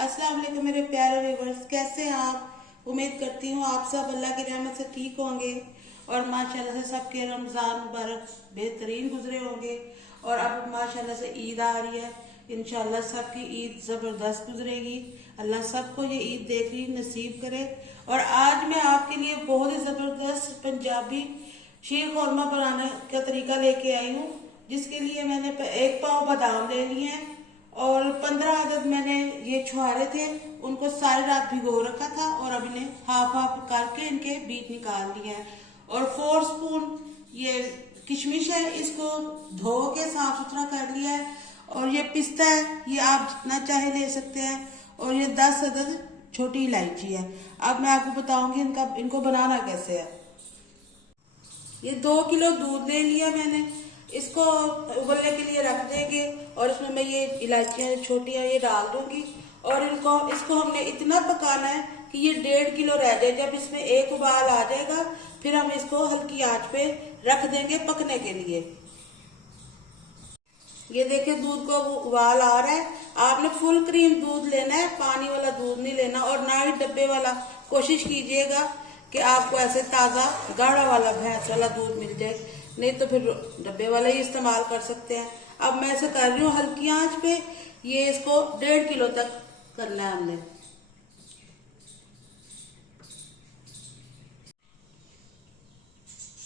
अस्सलाम वालेकुम मेरे प्यारे व्यूअर्स, कैसे हैं आप। उम्मीद करती हूँ आप सब अल्लाह की रहमत से ठीक होंगे और माशाल्लाह से सबके रमज़ान मुबारक बेहतरीन गुजरे होंगे। और अब माशाल्लाह से ईद आ रही है, इंशाल्लाह सबकी ईद ज़बरदस्त गुजरेगी। अल्लाह सबको ये ईद देखनी नसीब करे। और आज मैं आपके लिए बहुत ही ज़बरदस्त पंजाबी शीर कौरमा बनाने का तरीका लेके आई हूँ, जिसके लिए मैंने एक पाव बादाम ले लिए हैं और 15 अदद मैंने ये छुहारे थे, उनको सारी रात भिगो रखा था और अब इन्हें हाफ हाफ करके इनके बीज निकाल लिए हैं। और 4 स्पून ये किशमिश है, इसको धो के साफ सुथरा कर लिया है। और ये पिस्ता है, ये आप जितना चाहे ले सकते हैं। और ये 10 अदद छोटी इलायची है। अब मैं आपको बताऊंगी इनको बनाना कैसे है। ये 2 किलो दूध ले लिया मैंने, इसको उबलने के लिए रख देंगे और इसमें मैं ये इलायचियाँ छोटी हैं ये डाल दूंगी। और इसको हमने इतना पकाना है कि ये 1.5 किलो रह जाए। जब इसमें एक उबाल आ जाएगा फिर हम इसको हल्की आंच पे रख देंगे पकने के लिए। ये देखिए दूध को उबाल आ रहा है। आपने फुल क्रीम दूध लेना है, पानी वाला दूध नहीं लेना और ना ही डब्बे वाला। कोशिश कीजिएगा कि आपको ऐसे ताज़ा गाढ़ा वाला भैंस वाला दूध मिल जाए, नहीं तो फिर डब्बे वाला ही इस्तेमाल कर सकते हैं। अब मैं ऐसे कर रही हूँ हल्की आंच पे। ये इसको 1.5 किलो तक करना है हमने।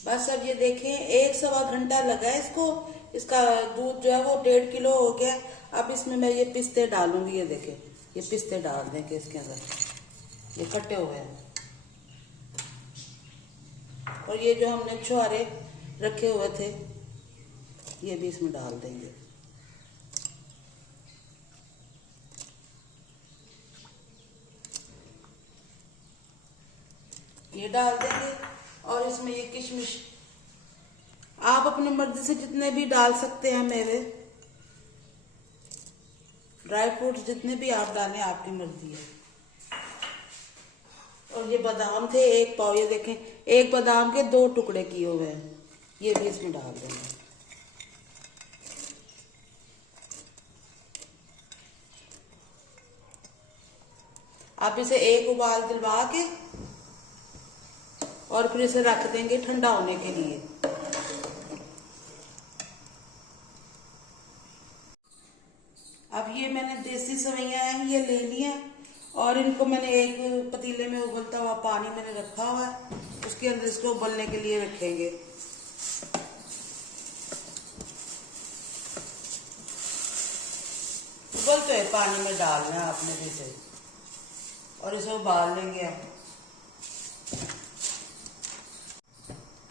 बस अब ये देखें 1-1.25 घंटा लगा है इसको। इसका दूध जो है वो 1.5 किलो हो गया। अब इसमें मैं ये पिस्ते डालूंगी। ये देखें ये पिस्ते डाल देंगे इसके अंदर, ये कटे हुए हैं। और ये जो हमने छुहारे रखे हुए थे ये भी इसमें डाल देंगे। ये डाल देंगे और इसमें ये किशमिश आप अपनी मर्जी से जितने भी डाल सकते हैं। मेवे ड्राई फ्रूट्स जितने भी आप डालें आपकी मर्जी है। और ये बादाम थे 1 पाव, ये देखें 1 बादाम के 2 टुकड़े किए हुए हैं, ये भी इसमें डाल देंगे। आप इसे एक उबाल दिलवा के और फिर इसे रख देंगे ठंडा होने के लिए। अब ये मैंने देसी सेवइयां हैं ये ले ली हैं और इनको मैंने एक पतीले में उबलता हुआ पानी मैंने रखा हुआ है, उसके अंदर इसको उबलने के लिए रखेंगे। उबलते हुए पानी में डालना है आपने इसे और इसे उबाल लेंगे। आप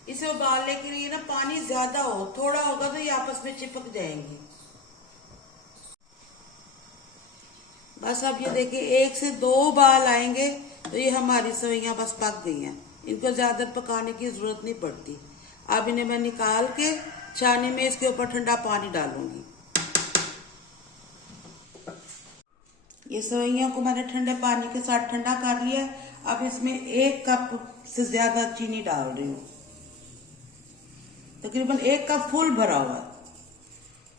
इसे उबालने के लिए ना पानी ज्यादा हो, थोड़ा होगा तो ये आपस में चिपक जाएंगी। बस अब ये देखिए 1 से 2 उबाल आएंगे तो ये हमारी सेवइयां बस पक गई हैं। इनको ज्यादा पकाने की जरूरत नहीं पड़ती। अब इन्हें मैं निकाल के छानी में इसके ऊपर ठंडा पानी डालूंगी। ये सेवइयां को मैंने ठंडे पानी के साथ ठंडा कर लिया। अब इसमें 1 कप से ज्यादा चीनी डाल रही हूँ, तकरीबन 1 कप फुल भरा हुआ है।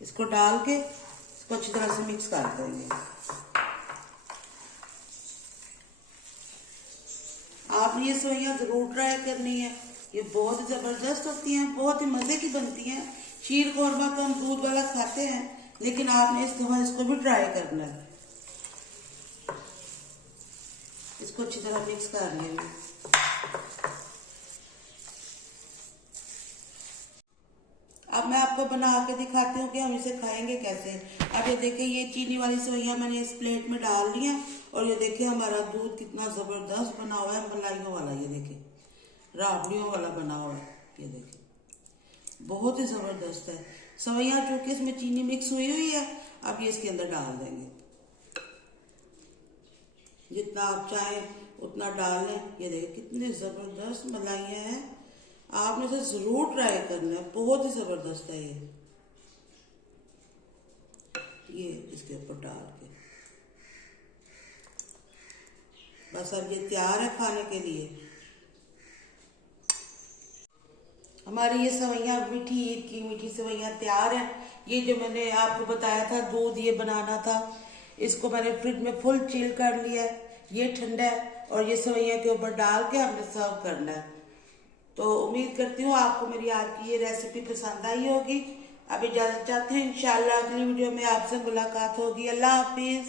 इसको डाल के इसको अच्छी तरह से मिक्स कर देंगे। आपने ये सेवइयां जरूर ट्राई करनी है, ये बहुत ही जबरदस्त होती हैं, बहुत ही मजे की बनती हैं। शीर कौरमा तो हम दूध वाला खाते हैं, लेकिन आपने इस दफा इसको भी ट्राई करना है। इसको अच्छी तरह मिक्स कर लेंगे। अब मैं आपको बना के दिखाती हूँ कि हम इसे खाएंगे कैसे। अब ये देखिए ये चीनी वाली सेवइयां मैंने इस प्लेट में डाल दी हैं और ये देखिए हमारा दूध कितना जबरदस्त बना हुआ है, मलाइयों वाला। ये देखिए राबड़ियों वाला बना हुआ है, ये देखिए बहुत ही जबरदस्त है। सेवइयां चूंकि इसमें चीनी मिक्स हुई हुई है, अब ये इसके अंदर डाल देंगे। जितना आप चाहें उतना डाल लें। ये देखिए कितनी जबरदस्त मलाइयां हैं, आपने इसे जरूर ट्राई करना है, बहुत ही जबरदस्त है ये इसके ऊपर डाल के। बस अब ये तैयार है खाने के लिए। हमारी ये सेवइयां मीठी ईद की मीठी सेवइयां तैयार है। ये जो मैंने आपको बताया था दूध ये बनाना था, इसको मैंने फ्रिज में फुल चिल कर लिया है, ये ठंडा है और ये सेवइयां के ऊपर डाल के हमने सर्व करना है। तो उम्मीद करती हूँ आपको मेरी आज की ये रेसिपी पसंद आई होगी। अब इजाजत चाहते हैं, इंशाल्लाह अगली वीडियो में आपसे मुलाकात होगी। अल्लाह हाफिज।